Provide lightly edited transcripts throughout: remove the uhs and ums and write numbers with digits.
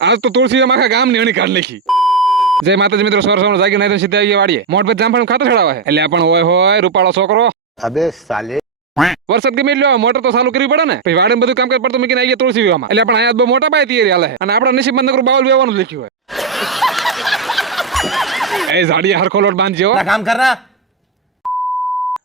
आज तो तुलसी आखा गाम ની અણી કાઢ નાખી જય માતાજી મિત્રો સવાર સવાર જાગી નાઈ તો સીધા આવી વાડીએ મોટ પર જામફળ ખાતો છડાવા હે એટલે પણ ઓય હોય રૂપાળો છોકરો अबे साले વરસાદ ગમે લ્યો મોટર તો ચાલુ કરવી પડે ને પછી વાડીમાં બધું કામ કર પડતો મૂકીને આવી તુલસી વિવામાં એટલે પણ અહીંયા બહુ મોટા પાય તૈયારી હાલે અને આપણા નસીબ બંધ બાવલ વેવાનું લખ્યું હોય એ ઝાડિયા હરખો લોટ બાંધજો काम कर रहा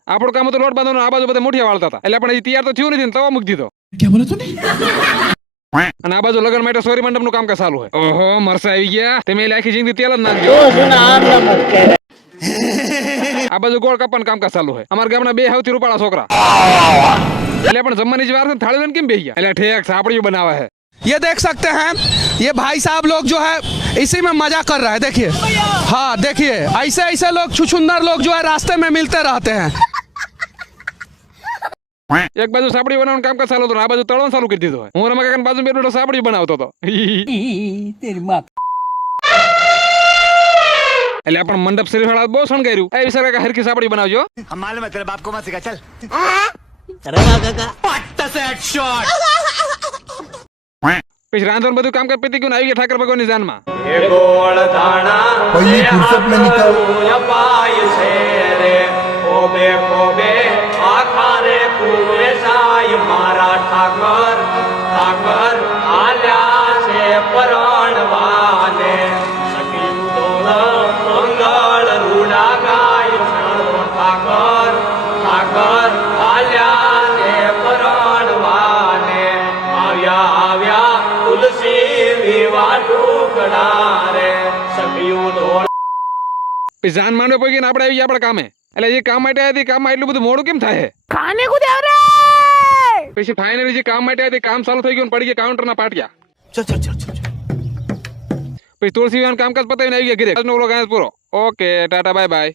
આપણું કામ તો લોટ બાંધવાનો આ બાજુ બધા મુઠિયા વાળતા હતા એટલે પણ એ તૈયાર તો થયું નથી ને તવા મૂકી દીધો क्या बोला तूने અને આ બાજુ લગન માટે સોરી મંડપ નું કામ કે ચાલુ હોય ઓહો મરસા આવી ગયા તમે આખી જિંદગી તેલ જ નાખજો આ બાજુ ગોળ કાપવાનું કામ ચાલુ હોય અમારા ગામના બે સૌથી રૂપાળા છોકરા એટલે પણ જમવાની જ વાર છે થાળી લઈને કેમ બેહી ગયા એટલે ઠેક સાપડીઓ બનાવે છે ये देख सकते हैं ये भाई साहब लोग जो है इसी में मजा कर रहा है देखिए हाँ देखिए ऐसे ऐसे लोग छुछुंदर लोग जो है रास्ते में मिलते रहते हैं એક બાજુ સાપડી બનાવવાનું કામ ચાલુ હતું આ બાજુ તળવાનું ચાલુ કરી દીધું હોય હું રમા કાકા બાજુ બેઠો સાપડી બનાવતો હતો એટલે પણ મંડપ શ્રીવાળા બહુ શણગાર્યું એ વિચાર કાકા હરખી સાપડી બનાવજો हम मालूम है तेरे बाप को मत सिखा चल પછી રાંધવાનું બધું કામ પતી ગયું આવી ગયા ઠાકર ભગવાનની જાનમાં पहली फुर्सत में निकल मारा ठाकर ठाकर आल्या से परણવાને સખી મંગળ રૂડા ગાય ઠાકર ઠાકર આल्या से પરણવાને આવ્યા આવ્યા તુલસી વિવા ટુકડા રે સખીયું ઢોળ પછી જાન માંડવે પહોંચી ગઈને આપણે આવી ગયા આપણા કામે એટલે જે કામ માટે આવી કામમાં એટલું બધું મોડું કેમ થાય ખાને કો દેવ રે પછી ફાઇનલી જે કામ માટે આવી કામ ચાલુ થઈ ગયું પડી ગયા કાઉન્ટર ના પાટિયા પછી તુલસી કામકાજ પતાવીને આવી ગયા ઘરે આજનો વ્લોગ અહીંયા જ પૂરો ઓકે ટાટા બાય બાય